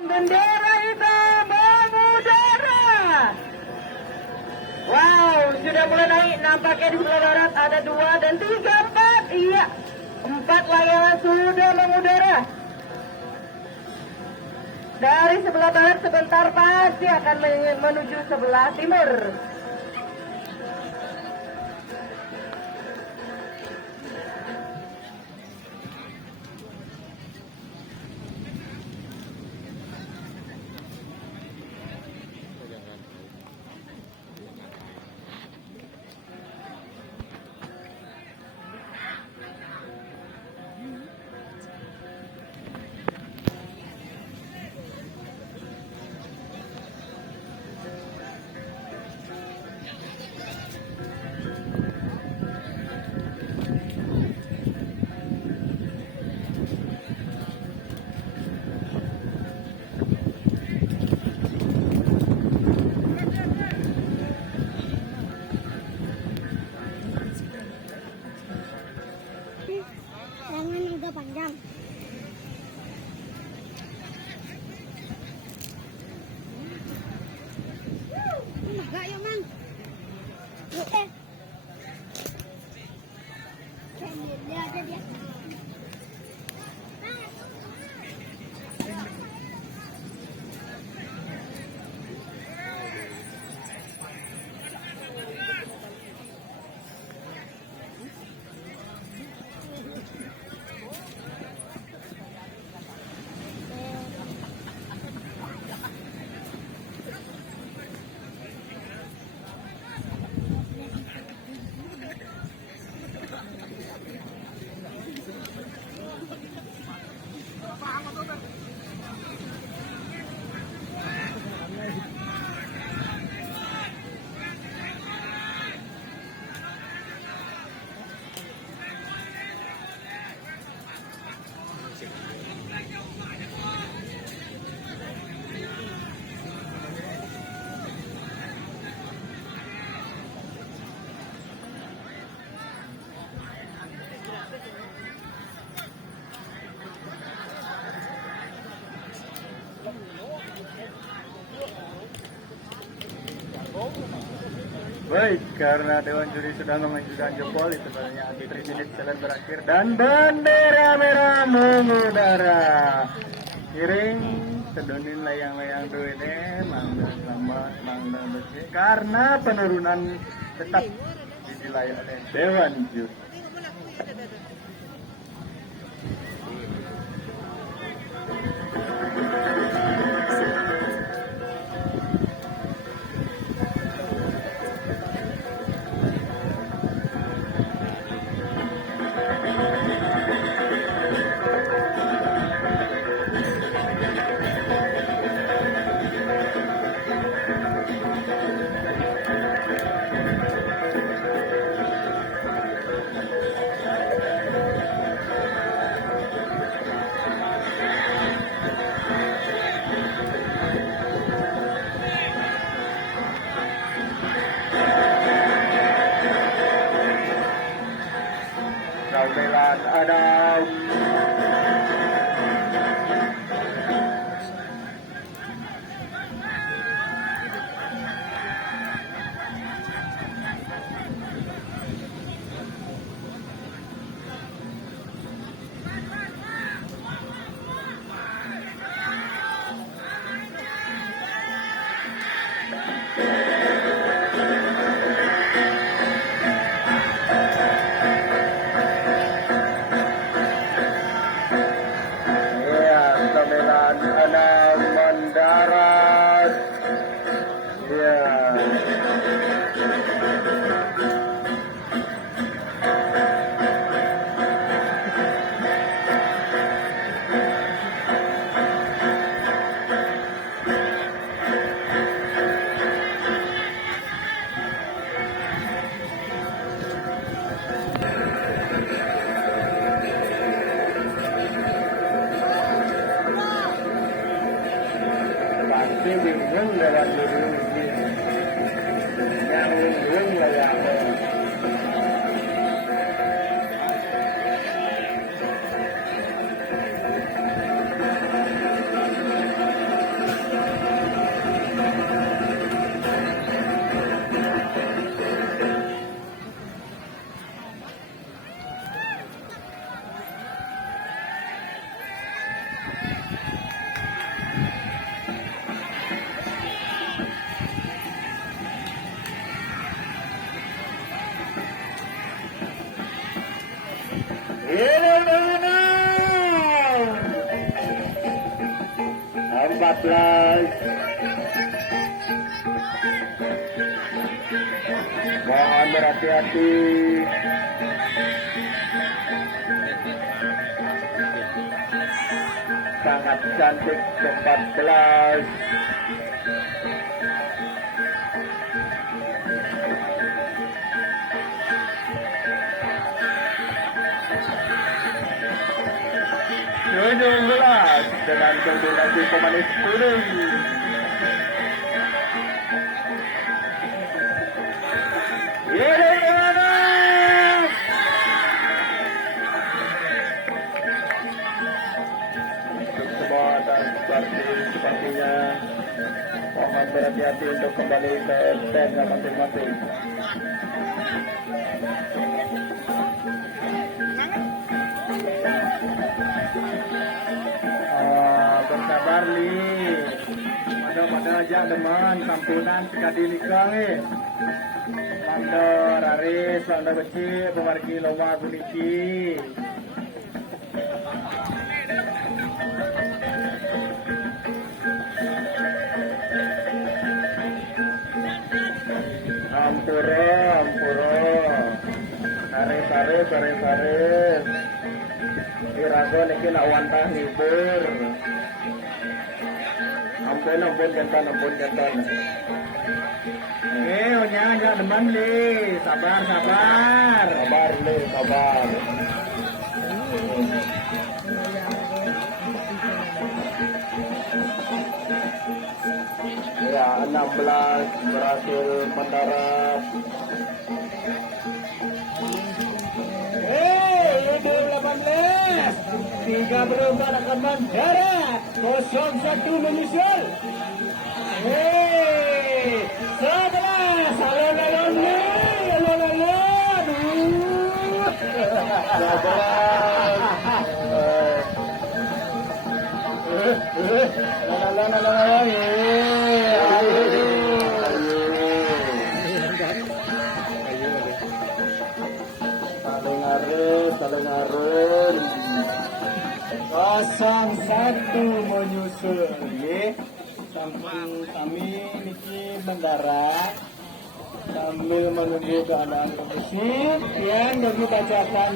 Bendera kita mengudara. Wow, sudah mulai naik. Nampaknya di sebelah barat ada 2 dan 3, 4. Iya, 4 layangan sudah mengudara. Dari sebelah barat sebentar pasti akan menuju sebelah timur. Tangan agak panjang. Enggak ya, Mang. Dia aja dia. Baik, karena Dewan Juri sudah mengajukan jempol, itu sebenarnya anti 3 minutes jalan berakhir dan bendera merah mengudara. Kiring sedonin layang-layang duitnya, mangga selamat, mangga bersih. Karena penurunan tetap dinilai oleh Dewan Juri. Belan Adam. Anak mendarat, ya. Pasti bingung lewat dulu ini. Yang bingung lewat. 14. Mohon berhati-hati. Sangat cantik ke-14. Belas dengan kombinasi pemanis kuning. Ini mana? Untuk semua dan sepertinya mohon berhati-hati untuk kembali ke tenda masing-masing. Bersabar li, pada aja teman sampunan sekali nikah Mando raris, mando beci, pemargi loma guniki. Ampura, Haris. Irago niki nak wantah libur. Ampun jantan. Onya teman li, sabar. Sabar. Ya, 16 berhasil mendarat. Itu 18. 3 berubah akan mendarat. 01 menyusul. 11. Alon. Saling arun. 01 menyusul ye. Sampai kami niki mendarat sambil menunggu keadaan kondisi yang bagi bacakan.